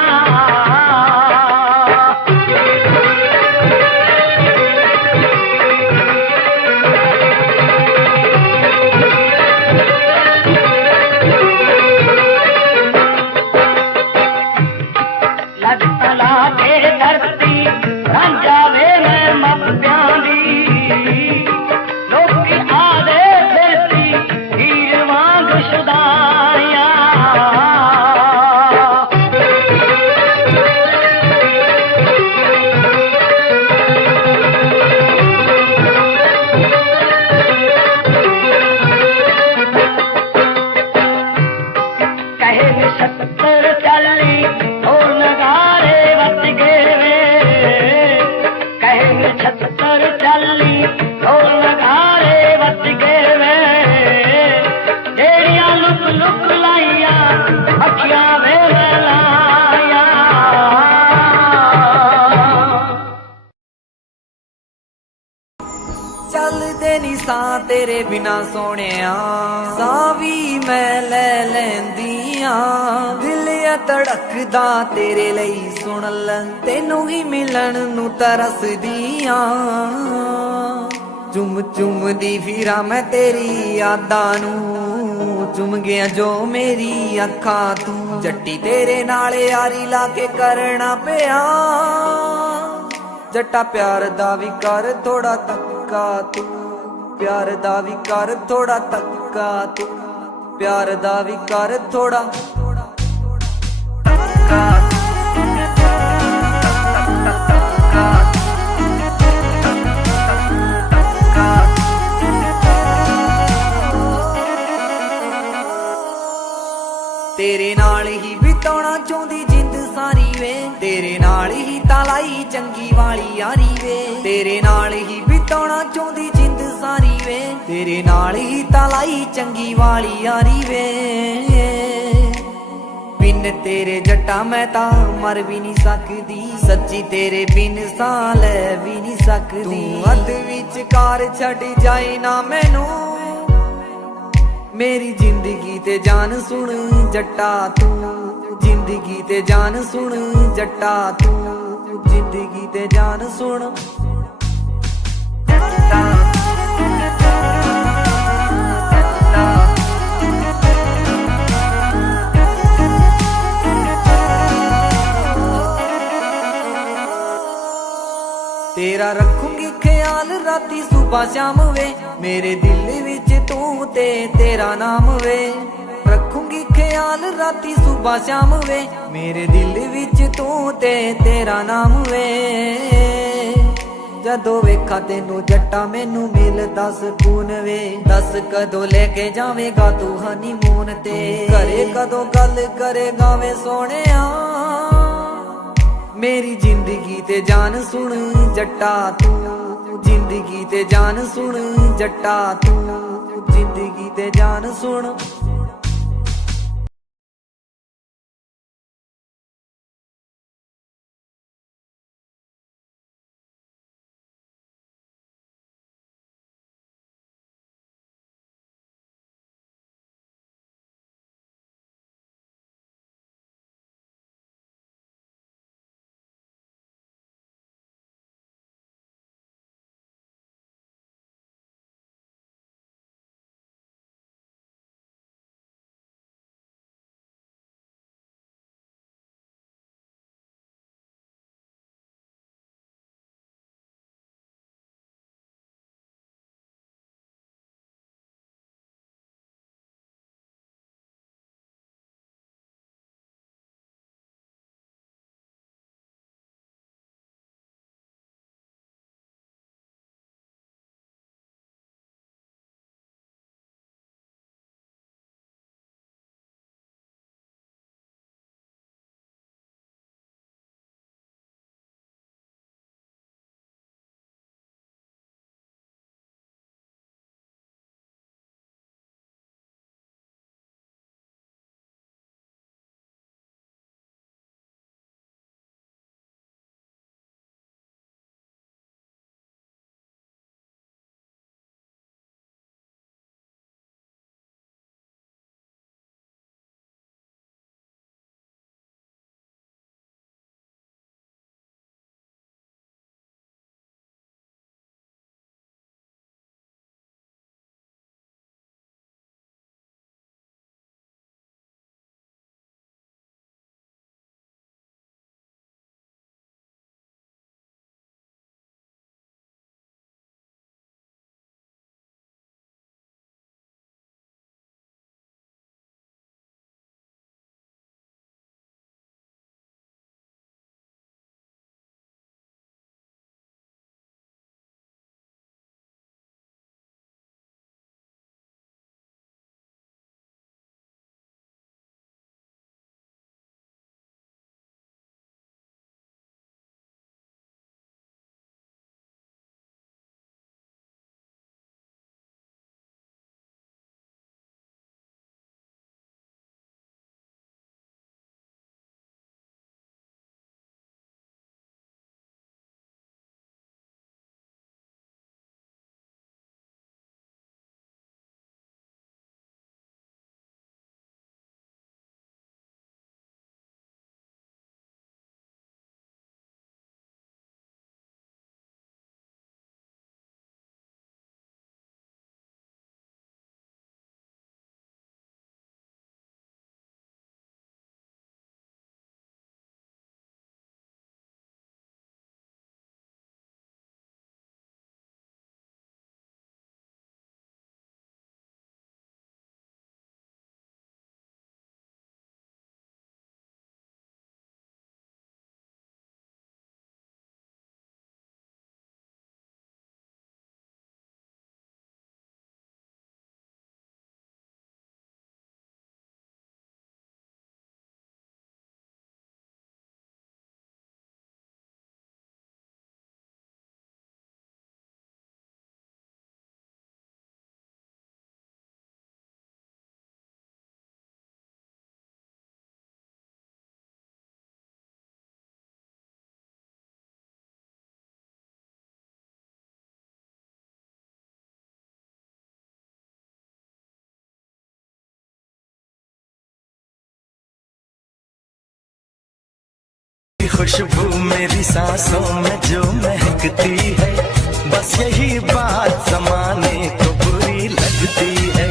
लज तला के धरती रांझा वे मैं मप्पियां दी लोकी आदे फिरती हीर वांग शुदाया कहे निशत्तर चली और नगारे बच गए वे कहे निशत्तर चली और नगारे बच गए वे जेड़ियां लुक लुक लाइया अखियां वे लाया ਚੱਲਦੇ ਨੀ ਸਾਂ ਤੇਰੇ ਬਿਨਾ ਸੋਹਣਿਆ ਸਾਹ ਵੀ ਮੈਂ ਲੈ ਲੈਂਦੀ ਆਂ ਦਿਲ ਆ ਧੜਕਦਾ ਤੇਰੇ ਲਈ ਸੁਣ ਲੈ ਤੈਨੂੰ ਹੀ ਮਿਲਣ ਨੂੰ ਤਰਸਦੀ ਆਂ ਚੁੰਮ ਚੁੰਮਦੀ ਫਿਰਾਂ ਮੈਂ ਤੇਰੀ ਯਾਦਾਂ ਨੂੰ ਚੁੰਮ ਗਿਆ ਜੋ ਮੇਰੀ ਅੱਖਾਂ ਤੂੰ ਜੱਟੀ ਤੇਰੇ ਨਾਲ ਯਾਰੀ ਲਾ ਕੇ ਕਰਨਾ ਪਿਆ ਜੱਟਾ ਪਿਆਰ ਦਾ ਵੀ ਕਰ ਥੋੜਾ ਤੱਕਾ ਤੂੰ ਪਿਆਰ ਦਾ ਵੀ ਕਰ ਥੋੜਾ ਤੱਕਾ ਤੂੰ ਪਿਆਰ ਦਾ ਵੀ ਕਰ ਥੋੜਾ ਤੱਕਾ ਤੇਰੇ ਨਾਲ ਹੀ ਬਿਤਾਉਣਾ ਚਾਹੁੰਦੀ ਜਿੰਦ ਸਾਰੀ ਵੇ ਤੇਰੇ ਨਾਲ ਹੀ ਤਾਂ ਲਾਈ ਚੰਗੀ ਵਾਲੀ ਯਾਰੀ ਵੇ ਤੇਰੇ ਨਾਲ ਹੀ ਬਿਤਾਉਣਾ ਚਾਹੁੰਦੀ ਜਿੰਦ ਸਾਰੀ ਵੇ ਤੇਰੇ ਨਾਲ ਹੀ ਤਾਂ ਲਾਈ ਚੰਗੀ ਵਾਲੀ ਯਾਰੀ ਵੇ ਬਿਨ ਤੇਰੇ ਜੱਟਾ ਮੈਂ ਤਾਂ ਮਰ ਵੀ ਨਹੀਂ ਸਕਦੀ ਸੱਚੀ ਤੇਰੇ ਬਿਨ ਸਾਹ ਲੈ ਵੀ ਨਹੀਂ ਸਕਦੀ ਤੂੰ ਅੱਧ ਵਿਚਕਾਰ ਛੱਡ ਜਾਏ ਨਾ ਮੈਨੂੰ ਮੇਰੀ ਜ਼ਿੰਦਗੀ ਤੇ ਜਾਨ ਸੁਣ ਜੱਟਾ ਤੂੰ ਜ਼ਿੰਦਗੀ ਤੇ ਜਾਨ ਸੁਣ ਜੱਟਾ ਤੂੰ ਜ਼ਿੰਦਗੀ ਤੇ ਜਾਨ ਸੁਣ ਤੇਰਾ ਰੱਖੂੰਗੀ ਖਿਆਲ ਰਾਤੀ ਸੁਬਹ ਸ਼ਾਮ ਵੇ ਮੇਰੇ ਦਿਲ ਵਿੱਚ ਤੂੰ ਤੇ ਤੇਰਾ ਨਾਮ ਵੇ ਰੱਖੂੰਗੀ ਖਿਆਲ ਰਾਤੀ ਸੁਬਹ ਸ਼ਾਮ ਵੇ ਮੇਰੇ ਦਿਲ ਵਿੱਚ ਤੂੰ ਤੇ ਤੇਰਾ ਨਾਮ ਵੇ ਜਦੋਂ ਵੇਖਾਂ ਤੈਨੂੰ ਜੱਟਾ ਮੈਨੂੰ ਮਿਲਦਾ ਸਕੂਨ ਵੇ ਦੱਸ ਕਦੋਂ ਲੈ ਕੇ ਜਾਵੇਂਗਾ ਤੂੰ ਹਨੀਮੂਨ ਤੇ ਘਰੇ ਕਦੋਂ ਗੱਲ ਕਰੇਗਾ ਵੇ ਸੋਹਣਿਆ ਮੇਰੀ ਜ਼ਿੰਦਗੀ ਤੇ ਜਾਨ ਸੁਣ ਜੱਟਾ ਤੂੰ ਜ਼ਿੰਦਗੀ ਤੇ ਜਾਨ ਸੁਣ ਜੱਟਾ ਤੂੰ ਜ਼ਿੰਦਗੀ ਤੇ ਜਾਨ ਸੁਣ खुशबू मेरी सांसों में जो महकती है, बस यही बात ज़माने को बुरी लगती है,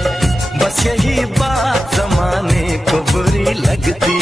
बस यही बात ज़माने को बुरी लगती